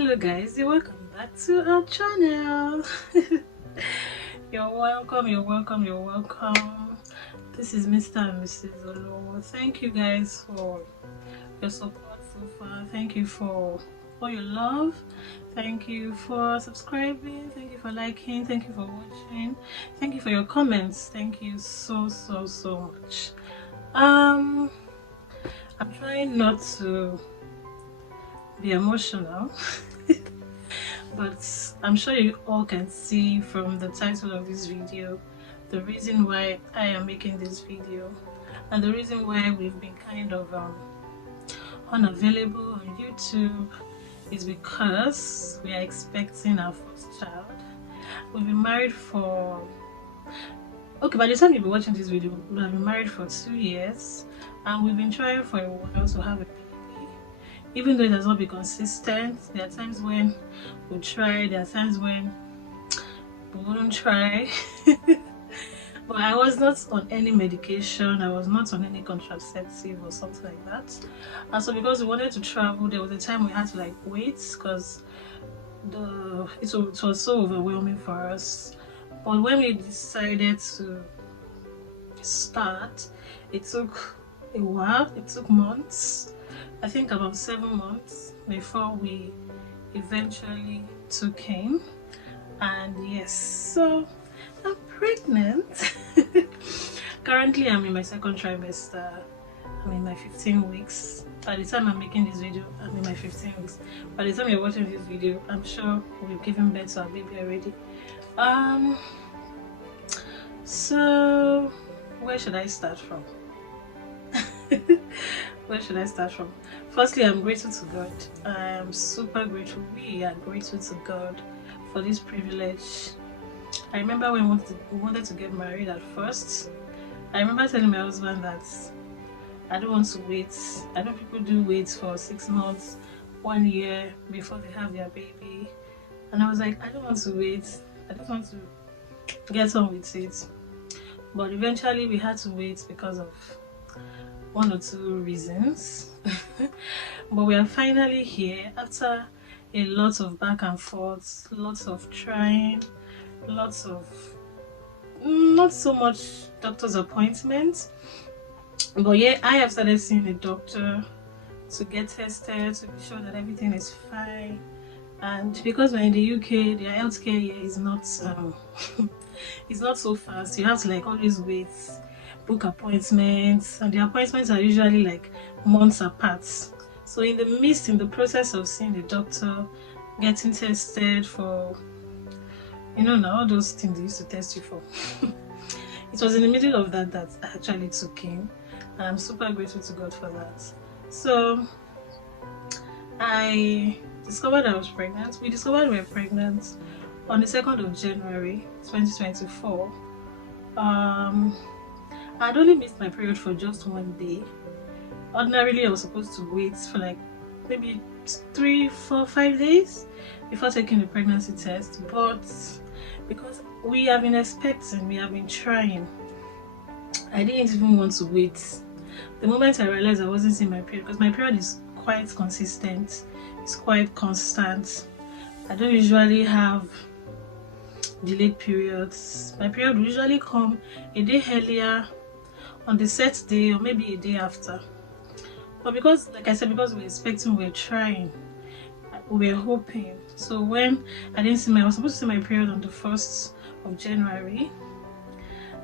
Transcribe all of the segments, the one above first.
Hello guys, you're welcome back to our channel. You're welcome. This is Mr. and Mrs. Olo. Thank you guys for your support so far. Thank you for all your love. Thank you for subscribing. Thank you for liking. Thank you for watching. Thank you for your comments. Thank you so much. I'm trying not to be emotional. But I'm sure you all can see from the title of this video the reason why I am making this video and the reason why we've been kind of unavailable on YouTube is because we are expecting our first child. We've been married for by the time you'll be watching this video, we'll have been married for 2 years and we've been trying for a while to have a baby. Even though it has not been consistent, there are times when we try, there are times when we wouldn't try. But I was not on any medication, I was not on any contraceptive or something like that. And so because we wanted to travel, there was a time we had to like wait because it was so overwhelming for us. But when we decided to start, it took a while, it took months. I think about 7 months before we eventually took him. And yes, so I'm pregnant. Currently I'm in my 2nd trimester. I'm in my 15 weeks. By the time I'm making this video, I'm in my 15 weeks. By the time you're watching this video, I'm sure we've given birth to our baby already. So where should I start from? Where should I start from? Firstly, I'm grateful to God. I am super grateful. We are grateful to God for this privilege. I remember when we wanted to get married at first. I remember telling my husband that I don't want to wait. I know people do wait for 6 months, 1 year before they have their baby. And I was like, I don't want to wait. I just want to get on with it. But eventually we had to wait because of 1 or 2 reasons. But we are finally here after a lot of back and forth, lots of trying, lots of not so much doctor's appointments. But yeah, I have started seeing a doctor to get tested to be sure that everything is fine. And because we're in the UK, their healthcare here is not it's not so fast. You have to like always wait, book appointments, and the appointments are usually like months apart. So in the process of seeing the doctor, getting tested for, now all those things they used to test you for. It was in the middle of that I actually took him, and I'm super grateful to God for that. So I discovered I was pregnant. We discovered we were pregnant on the 2nd of January 2024. I'd only missed my period for just 1 day. Ordinarily, I was supposed to wait for like maybe 3, 4, 5 days before taking the pregnancy test. But because we have been expecting, we have been trying, I didn't even want to wait. The moment I realized I wasn't seeing my period, because my period is quite consistent, it's quite constant. I don't usually have delayed periods. My period will usually come a day earlier on the set day or maybe a day after. But because, like I said, because we're expecting, we're trying, we're hoping. So when I didn't see I was supposed to see my period on the 1st of January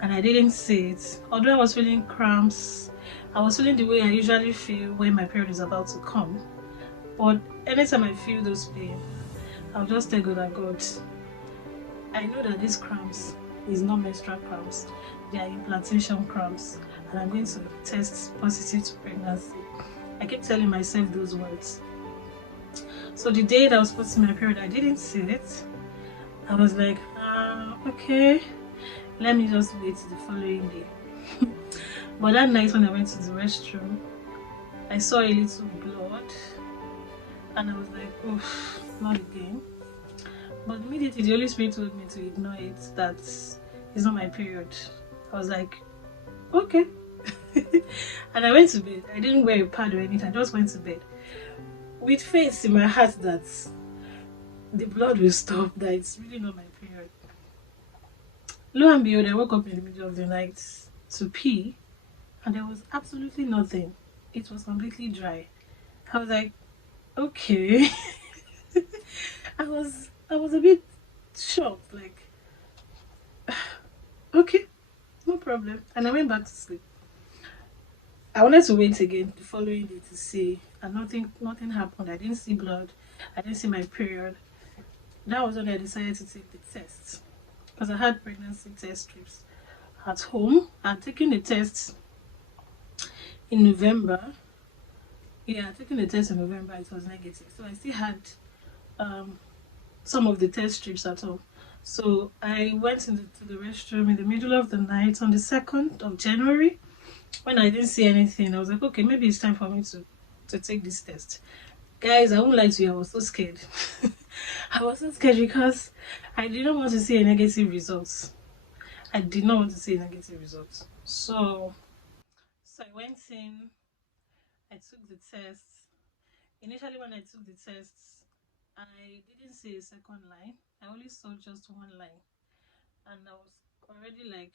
and I didn't see it. Although I was feeling cramps, I was feeling the way I usually feel when my period is about to come. But anytime I feel those pain, I'll just tell God, God, I know that these cramps is not menstrual cramps, they are implantation cramps, and I'm going to test positive to pregnancy. I keep telling myself those words. So the day that I was supposed to see my period, I didn't see it. I was like, okay, let me just wait the following day. But that night when I went to the restroom, I saw a little blood and I was like, oof, not again. But immediately the Holy Spirit told me to ignore it, that it's not my period. I was like, okay. And I went to bed. I didn't wear a pad or anything, I just went to bed with faith in my heart that the blood will stop, that it's really not my period. Lo and behold, I woke up in the middle of the night to pee, and there was absolutely nothing. It was completely dry. I was like, okay. I was a bit shocked, like, okay, no problem. And I went back to sleep. I wanted to wait again the following day to see, and nothing happened. I didn't see blood. I didn't see my period. That was when I decided to take the test, because I had pregnancy test strips at home. And taking the test in November, yeah, taking the test in November, it was negative. So I still had um, some of the test strips at home. So I went into the restroom in the middle of the night on the 2nd of January. When I didn't see anything, I was like, okay, maybe it's time for me to take this test. Guys, I won't lie to you, I was so scared. I was so scared because I did not want to see a negative result. I did not want to see a negative result. So I went in, I took the test. Initially, when I took the test, I didn't see a second line. I only saw just one line. And I was already like,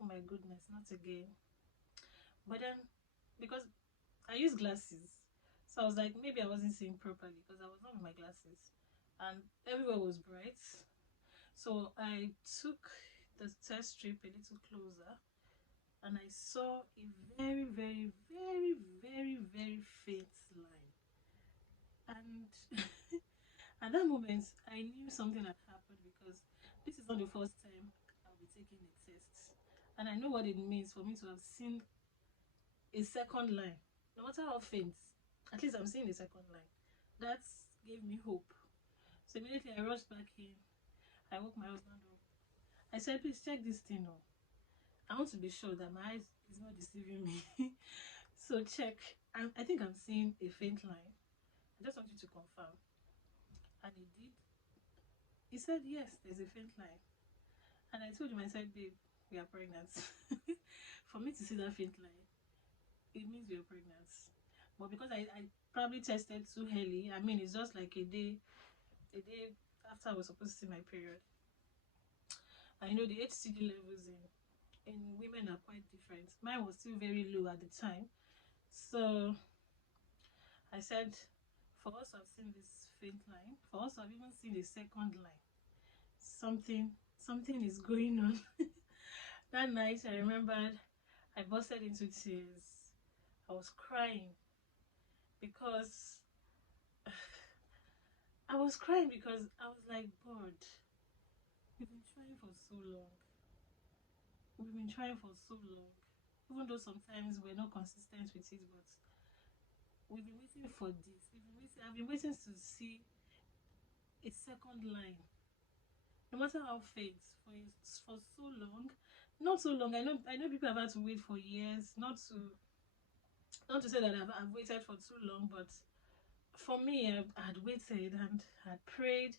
oh my goodness, not again. But then, because I use glasses, so I was like, maybe I wasn't seeing properly because I was not with my glasses. And everywhere was bright. So I took the test strip a little closer, and I saw a very, very, very, very, very faint line. And at that moment, I knew something had happened, because this is not the first time I'll be taking the test. And I know what it means for me to have seen a second line. No matter how faint, at least I'm seeing a second line. That gave me hope. So immediately I rushed back in. I woke my husband up. I said, please check this thing out. I want to be sure that my eyes is not deceiving me. So check. I think I'm seeing a faint line. I just want you to confirm. And he did. He said, yes, there's a faint line. And I told him, I said, babe, we are pregnant. For me to see that faint line, it means we are pregnant. But because I probably tested too early, I mean, it's just like a day after I was supposed to see my period. I know the HCG levels in women are quite different. Mine was still very low at the time. So I said, for us to have seen this faint line, for us to have even seen a second line, something is going on. That night I remembered I busted into tears. I was crying because I was like, God, we've been trying for so long. We've been trying for so long. Even though sometimes we're not consistent with it, but we've been waiting for this. I've been waiting to see a second line, no matter how faint, for so long. Not so long. I know people have had to wait for years. Not to say that I've waited for too long, but for me, I had waited and had prayed.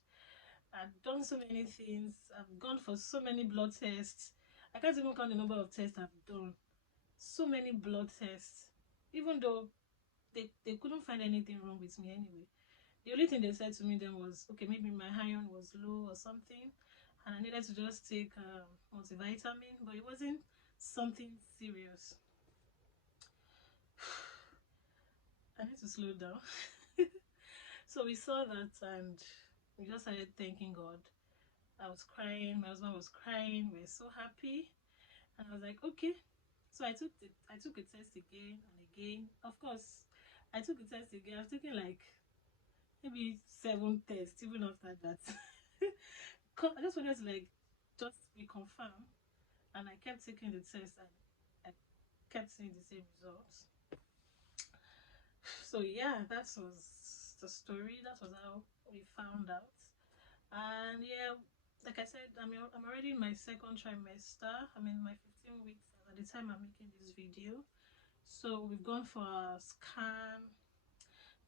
I've done so many things. I've gone for so many blood tests. I can't even count the number of tests I've done. So many blood tests. Even though they couldn't find anything wrong with me anyway. The only thing they said to me then was, okay, maybe my iron was low or something, and I needed to just take multivitamin, but it wasn't something serious. I need to slow down. So we saw that, and we just started thanking God. I was crying, my husband was crying, we were so happy, and I was like, okay. So I took a test again and again. Of course, I took a test again. I've taken like maybe 7 tests even after that. I just wanted to like just reconfirm, and I kept taking the test, and I kept seeing the same results. So yeah, that was the story. That was how we found out. And yeah, like I said, I'm already in my second trimester. I'm in my 15 weeks at the time I'm making this video. So we've gone for a scan.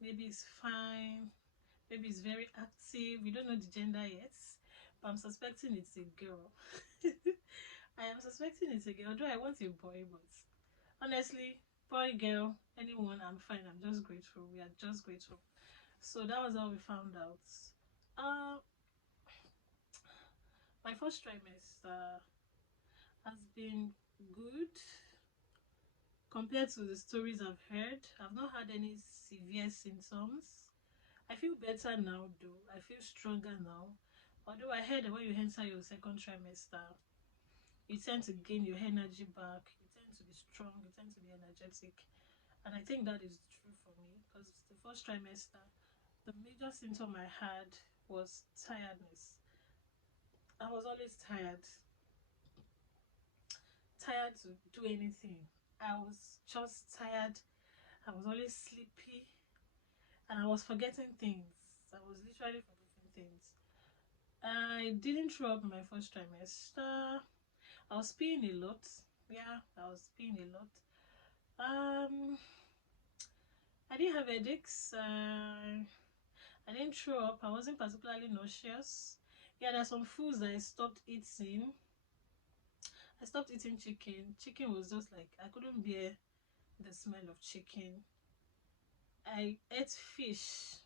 Maybe it's fine. Maybe it's very active. We don't know the gender yet, but I'm suspecting it's a girl. I am suspecting it's a girl, although I want a boy, but honestly, boy, girl, anyone, I'm fine. I'm just grateful. We are just grateful. So that was how we found out. Uh, my first trimester has been good compared to the stories I've heard. I've not had any severe symptoms. I feel better now though. I feel stronger now. Although I heard that when you enter your second trimester, you tend to gain your energy back, you tend to be strong, you tend to be energetic. And I think that is true for me because the first trimester, the major symptom I had was tiredness. I was always tired to do anything. I was just tired. I was always sleepy and I was forgetting things. I was literally forgetting things. I didn't throw up my first trimester. I was peeing a lot. Yeah, I was peeing a lot. Um, I didn't have headaches. I didn't throw up. I wasn't particularly nauseous. Yeah, there's some foods that I stopped eating. I stopped eating chicken. Chicken was just like I couldn't bear the smell of chicken. I ate fish.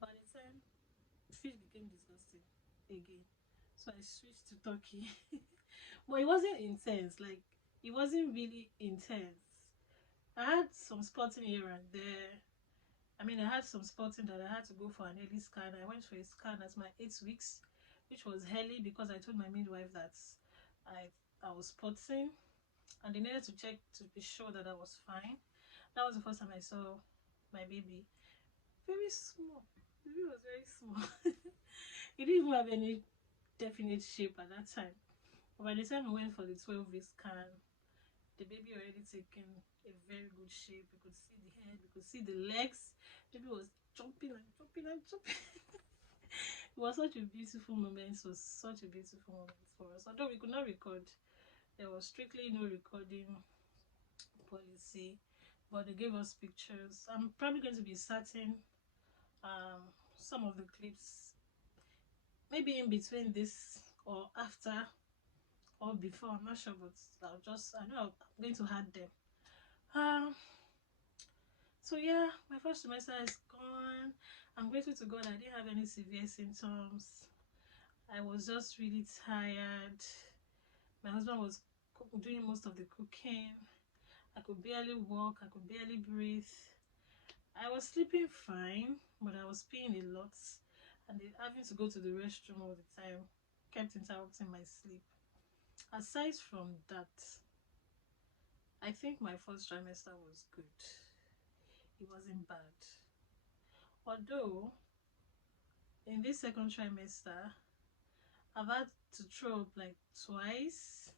By the time fish became disgusting again, so I switched to turkey. But it wasn't intense. Like it wasn't really intense. I had some spotting here and there. I mean, I had some spotting that I had to go for an early scan. I went for a scan at my 8 weeks, which was early because I told my midwife that I I was spotting, and they needed to check to be sure that I was fine. That was the first time I saw my baby. Very small. The baby was very small. It didn't even have any definite shape at that time. But by the time we went for the 12-week scan, the baby already taken a very good shape. We could see the head, we could see the legs. The baby was jumping and jumping and jumping. It was such a beautiful moment. It was such a beautiful moment for us. Although we could not record, there was strictly no recording policy, but they gave us pictures. I'm probably going to be starting some of the clips, maybe in between this or after or before. I'm not sure, but I know I'm going to add them. Um, So yeah, my first semester is gone. I'm grateful to God I didn't have any severe symptoms. I was just really tired. My husband was doing most of the cooking. I could barely walk. I could barely breathe. I was sleeping fine, but I was peeing a lot, and having to go to the restroom all the time kept interrupting my sleep. Aside from that, I think my first trimester was good. It wasn't bad. Although in this second trimester, I've had to throw up like twice,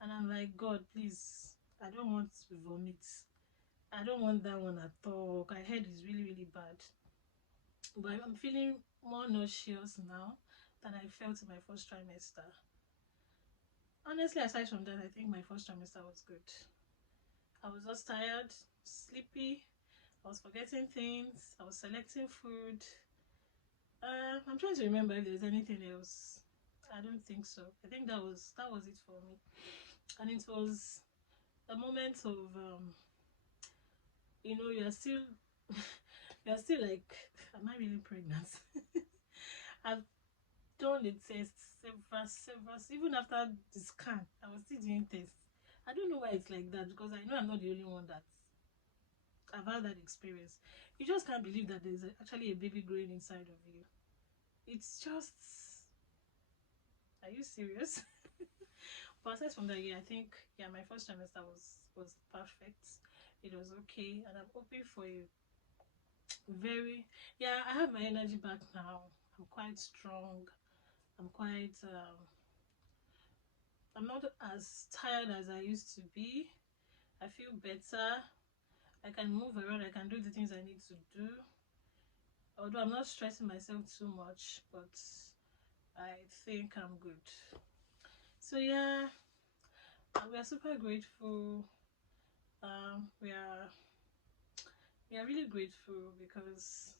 and I'm like, God, please, I don't want to vomit. I don't want that one at all. I heard it's really, really bad. But I'm feeling more nauseous now than I felt in my first trimester. Honestly, aside from that, I think my first trimester was good. I was just tired, sleepy, I was forgetting things, I was selecting food. I'm trying to remember if there's anything else. I don't think so. I think that was it for me. And it was a moment of you're still you're still like, am I really pregnant? I've done the test several, even after the scan I was still doing tests. I don't know why it's like that, because I know I'm not the only one that I've had that experience. You just can't believe that there's actually a baby growing inside of you. It's just, are you serious? But aside from that, yeah, I think, yeah, my first trimester was perfect. It was okay, and I'm hoping for a very, yeah, I have my energy back now. I'm quite strong. I'm quite I'm not as tired as I used to be. I feel better. I can move around. I can do the things I need to do. Although I'm not stressing myself too much, but I think I'm good. So yeah, we are super grateful. Um, we are we are really grateful because,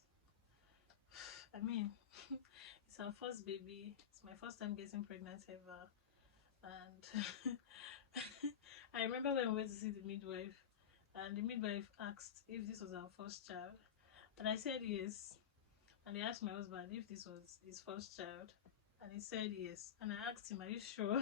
I mean, it's our first baby. It's my first time getting pregnant ever, and I remember when we went to see the midwife, and the midwife asked if this was our first child, and I said yes. and they asked my husband if this was his first child, and he said yes. And I asked him, "Are you sure?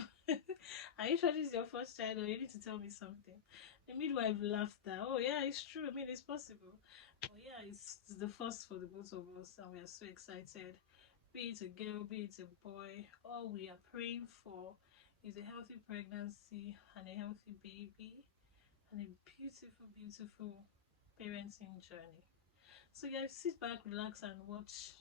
Are you sure this is your first child, or you need to tell me something?" The midwife laughed that, "Oh yeah, it's true. I mean, it's possible. But yeah, it's the first for the both of us, and we are so excited. Be it a girl, be it a boy, all we are praying for is a healthy pregnancy and a healthy baby and a beautiful, beautiful parenting journey." So guys, sit back, relax, and watch.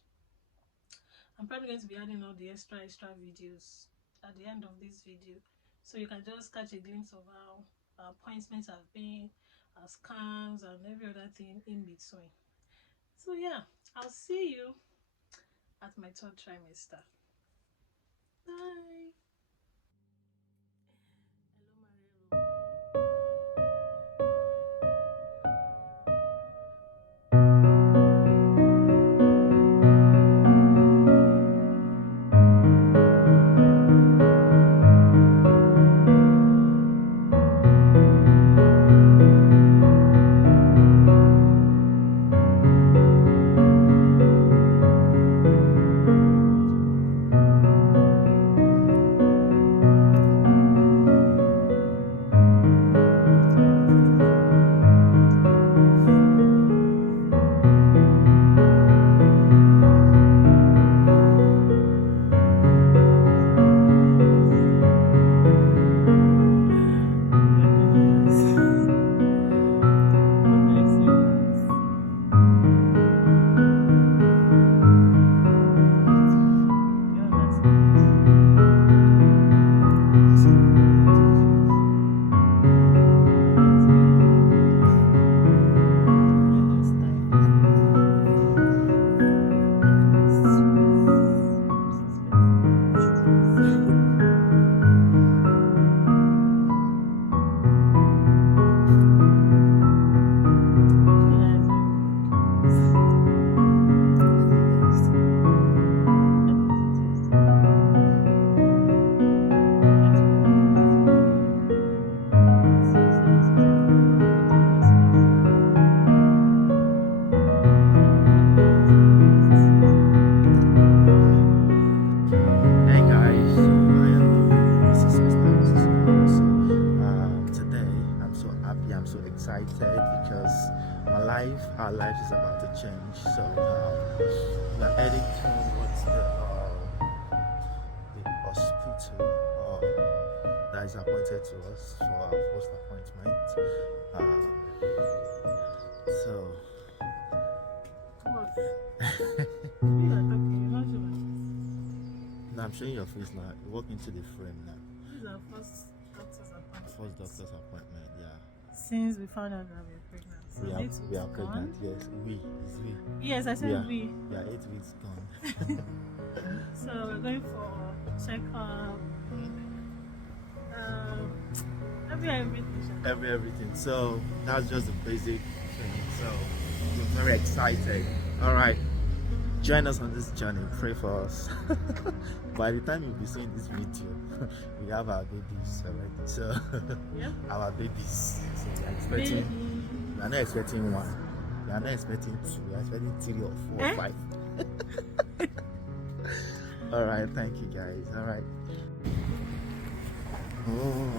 I'm probably going to be adding all the extra videos at the end of this video, so you can just catch a glimpse of how our appointments have been, our scans, and every other thing in between. So yeah, I'll see you at my third trimester. Bye. Hello, our life is about to change. So we're heading towards the hospital that is appointed to us for our first appointment. So what? You are talking, you're not showing. Now I'm showing your face now. Walk into the frame now. This is our first doctor's appointment. First doctor's appointment, yeah. Since we found out that we're pregnant. So we are pregnant, yes. It's we. Yes, I said we. We are 8 weeks gone. So we're going for checkup. Everything. So that's just the basic thing. So we're very excited. Alright. Join us on this journey. Pray for us. By the time you'll be seeing this video, we have our babies already. So yeah. Our babies. So we are not expecting one. We are not expecting two. We are expecting 3 or 4 or 5. Alright, thank you guys. Alright. Oh.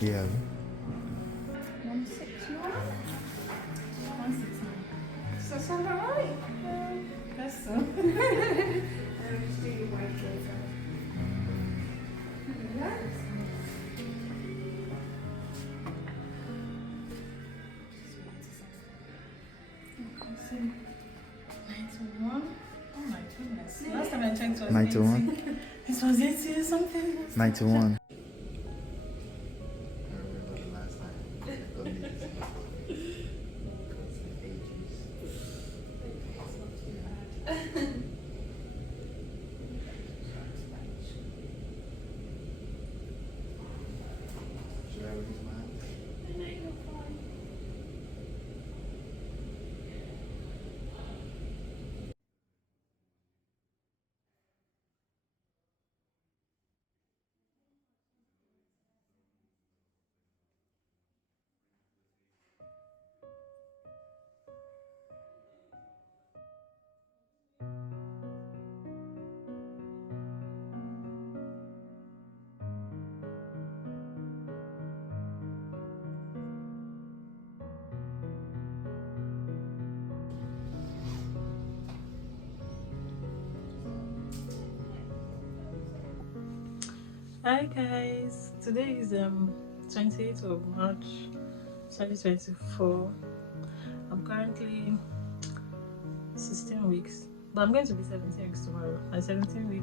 Yeah. 169. 169. Does that sound alright? Guess so. Let me just do your weight later. Relax. Okay, 91. Oh my goodness. Last time I checked was 91. 90. It was 80 something. 91. I remember the last time I got me this Should I raise my hand? Hi guys, today is 28th of March 2024. I'm currently 16 weeks, but I'm going to be 17 weeks tomorrow. My 17 week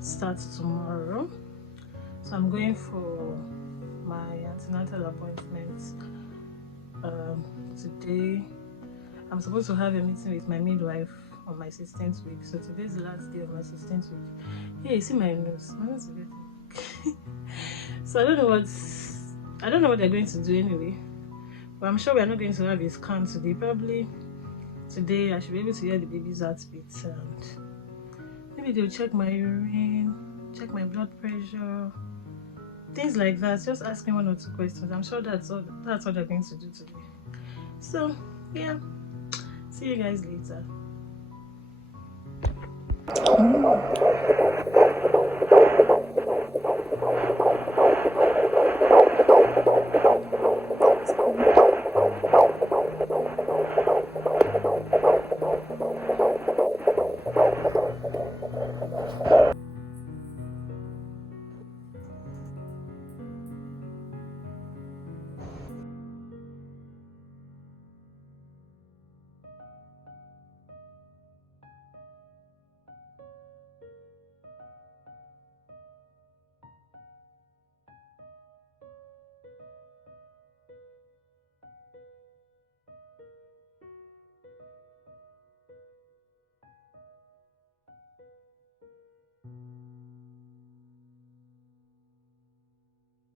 starts tomorrow, so I'm going for my antenatal appointment today. I'm supposed to have a meeting with my midwife on my 16th week, so today's the last day of my 16th week. Yeah, you see my nose is getting so I don't know what they're going to do anyway, but I'm sure we're not going to have a scan today. Probably today I should be able to hear the baby's heartbeat, and maybe they'll check my urine, check my blood pressure, things like that. Just ask me 1 or 2 questions. I'm sure that's all they're going to do today. So yeah, see you guys later.